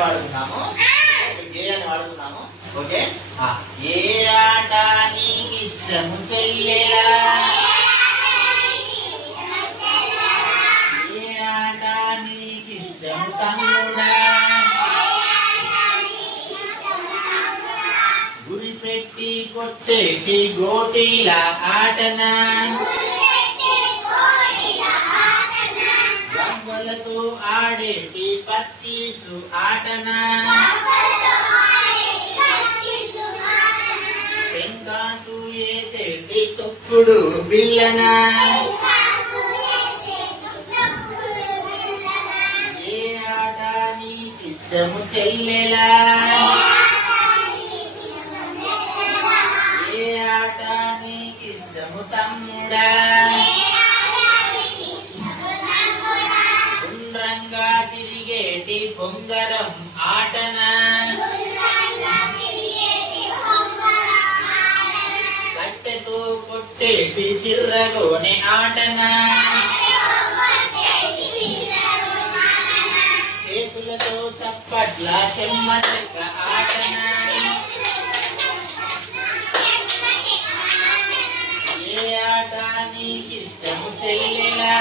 వాడుతున్నాము, ఏ అని వాడుతున్నాము. ఓకే, ఏ ఆట నీకు ఇష్టము చెల్లెలా, ఏ ఆట నీకు ఇష్టము తమ్ముడా, గురి పెట్టి కొట్టేటి గోటీల ఆటనా, గవ్వలతో ఆడేటి పచ్చీసు ఆటనా, పెంకాసు వేసేటి తొక్కుడు బిల్లనా, ఏ ఆట నీకు ఇష్టము చెల్లెలా, ఏ ఆట నీకు ఇష్టము తమ్ముడా, గుండ్రంగా తిరిగేటి బొంగరం ఆటనా, కట్టెతో కొట్టేటి చిర్రగోనె ఆటనా, చేతులతో చప్పట్ల చెమ్మ చెక్క ఆటనా, ఏ ఆట నీకు ఇష్టము చెల్లెలా.